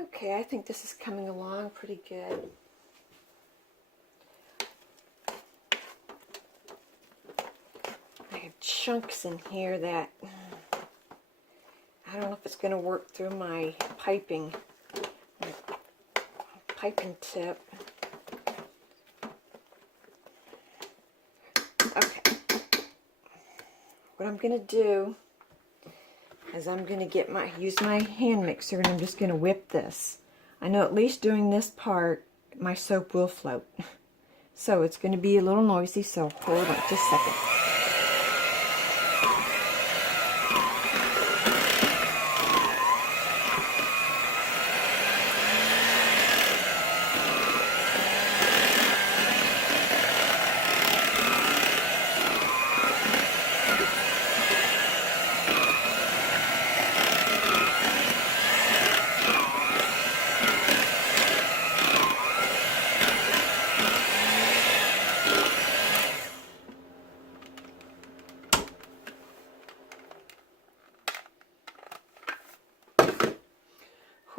Okay, I think this is coming along pretty good. I have chunks in here that I don't know if it's going to work through my piping tip. Okay. What I'm going to do is I'm going to use my hand mixer, and I'm just going to whip this. I know at least doing this part, my soap will float. So it's going to be a little noisy, so hold on just a second.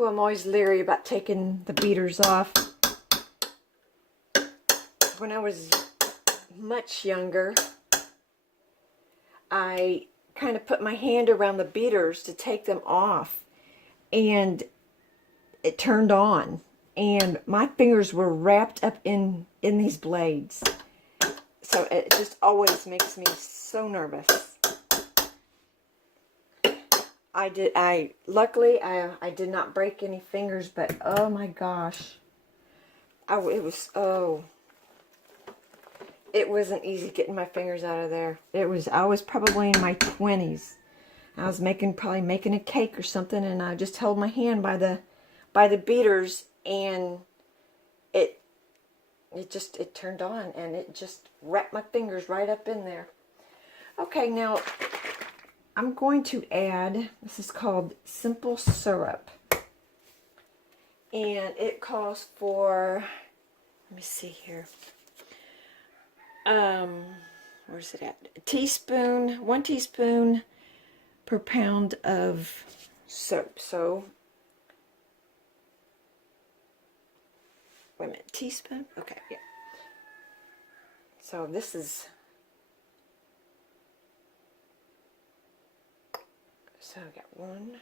I'm always leery about taking the beaters off. When I was much younger, I kind of put my hand around the beaters to take them off, and it turned on, and my fingers were wrapped up in these blades. So it just always makes me so nervous. Luckily I did not break any fingers, but oh my gosh. It wasn't easy getting my fingers out of there. I was probably in my 20s. I was probably making a cake or something, and I just held my hand by the beaters, and it turned on, and it just wrapped my fingers right up in there. Okay, now I'm going to add, this is called simple syrup, and it calls for, let me see here, where's it at? 1 teaspoon per pound of soap. So, wait a minute, teaspoon? Okay, yeah. So this is, so I got 1.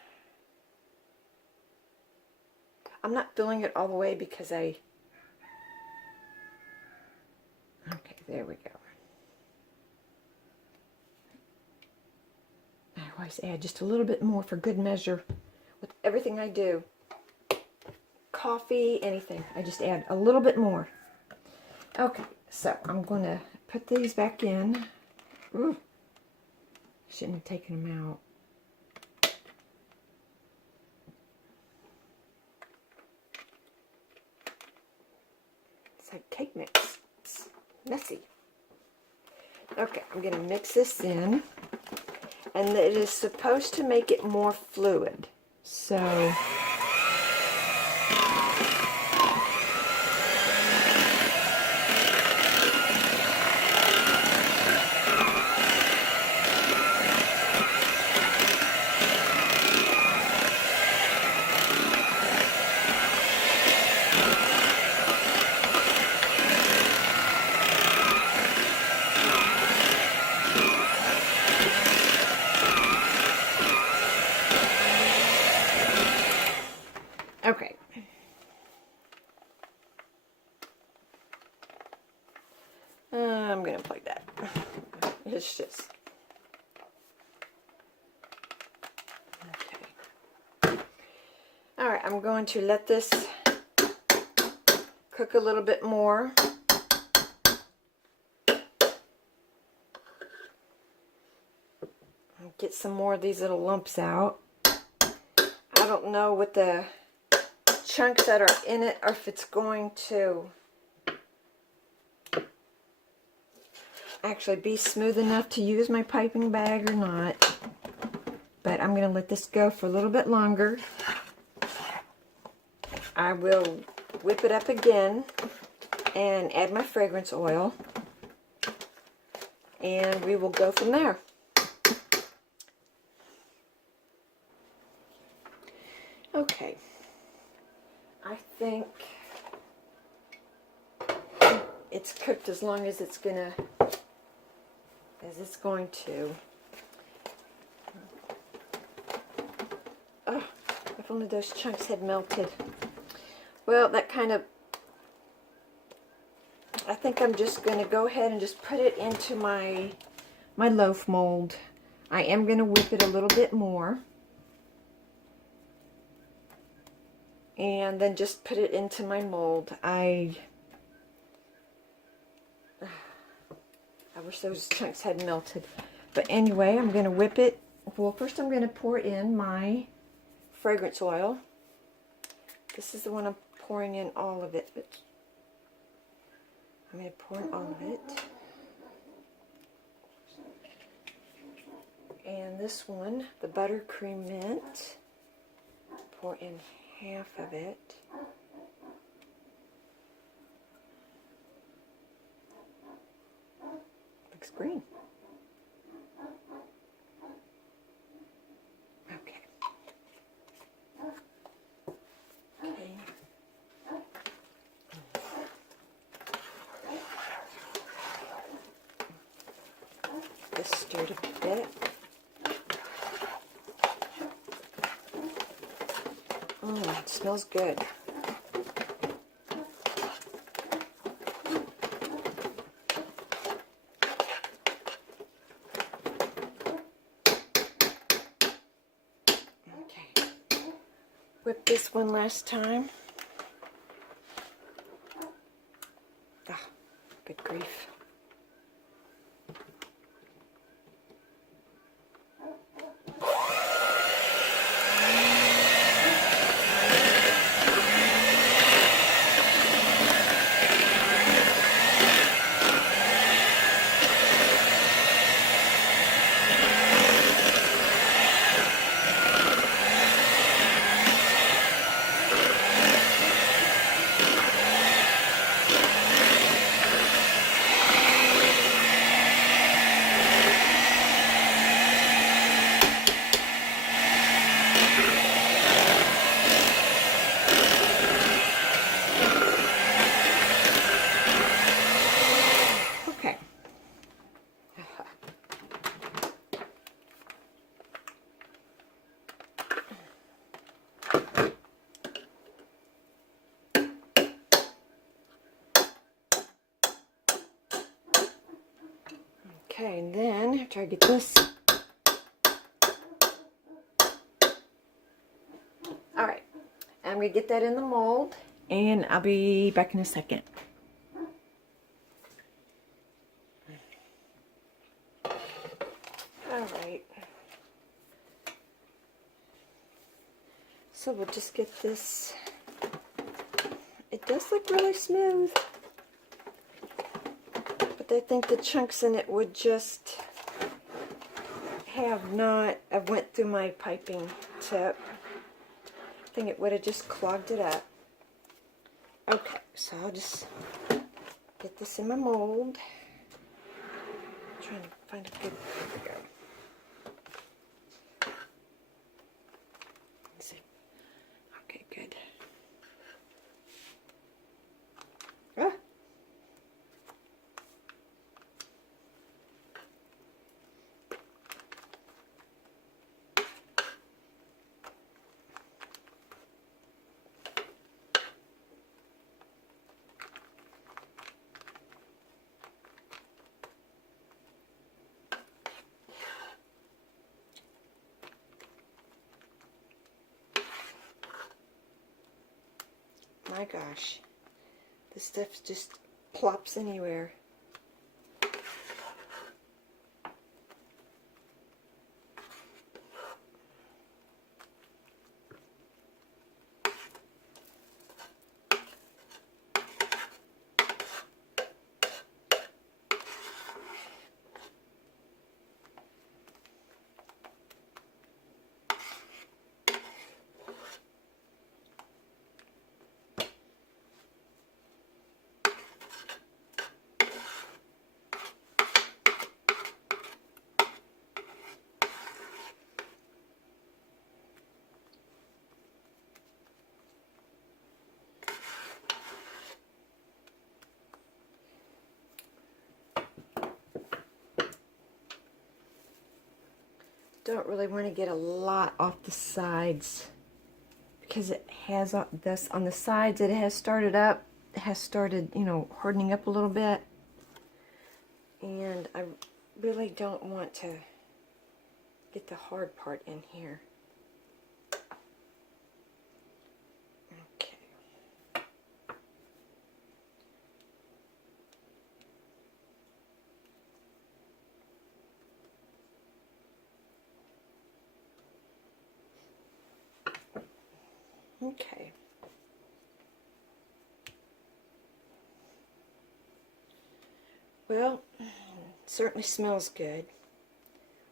I'm not filling it all the way because okay, there we go. I always add just a little bit more for good measure with everything I do. Coffee, anything. I just add a little bit more. Okay, so I'm going to put these back in. Ooh, shouldn't have taken them out. It's like cake mix. It's messy. Okay, I'm going to mix this in. And it is supposed to make it more fluid. So okay. I'm going to plug that. It's just... Okay. Alright, I'm going to let this cook a little bit more. Get some more of these little lumps out. I don't know what the chunks that are in it, or if it's going to actually be smooth enough to use my piping bag or not. But I'm going to let this go for a little bit longer. I will whip it up again and add my fragrance oil, and we will go from there. Okay. I think it's cooked as long as it's going to. Oh, if only those chunks had melted. Well, that kind of, I think I'm just going to go ahead and just put it into my loaf mold. I am going to whip it a little bit more. And then just put it into my mold. I wish those chunks had melted. But anyway, I'm going to whip it. Well, first I'm going to pour in my fragrance oil. This is the one I'm pouring in all of it. I'm going to pour in all of it. And this one, the buttercream mint, pour in half of it. Looks green. Okay. This stirred a bit. It smells good. Okay. Whip this one last time. Ah, good grief. Okay, and then after I get this, alright, I'm going to get that in the mold, and I'll be back in a second. Alright, so we'll just get this. It does look really smooth, but I think the chunks in it would just have not, I went through my piping tip. I think it would have just clogged it up. Okay, so I'll just get this in my mold. I'm trying to find a good, there we go. Let's see. Okay, good. Ah. My gosh, this stuff just plops anywhere. don't really want to get a lot off the sides because it has this on the sides. It has started up. It has started, you know, hardening up a little bit, and I really don't want to get the hard part in here. Okay. Okay. Well, it certainly smells good.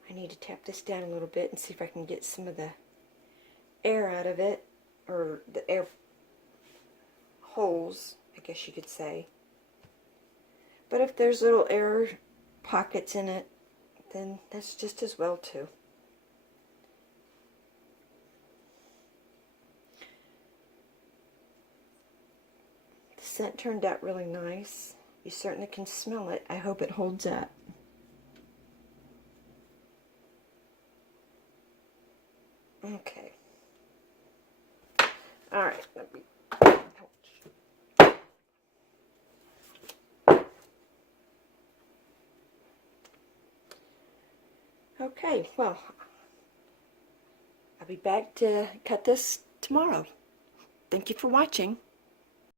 I need to tap this down a little bit and see if I can get some of the air out of it, or the air holes, I guess you could say. But if there's little air pockets in it, then that's just as well too. The scent turned out really nice. You certainly can smell it. I hope it holds up. Okay. Alright, let me... Okay, well, I'll be back to cut this tomorrow. Thank you for watching.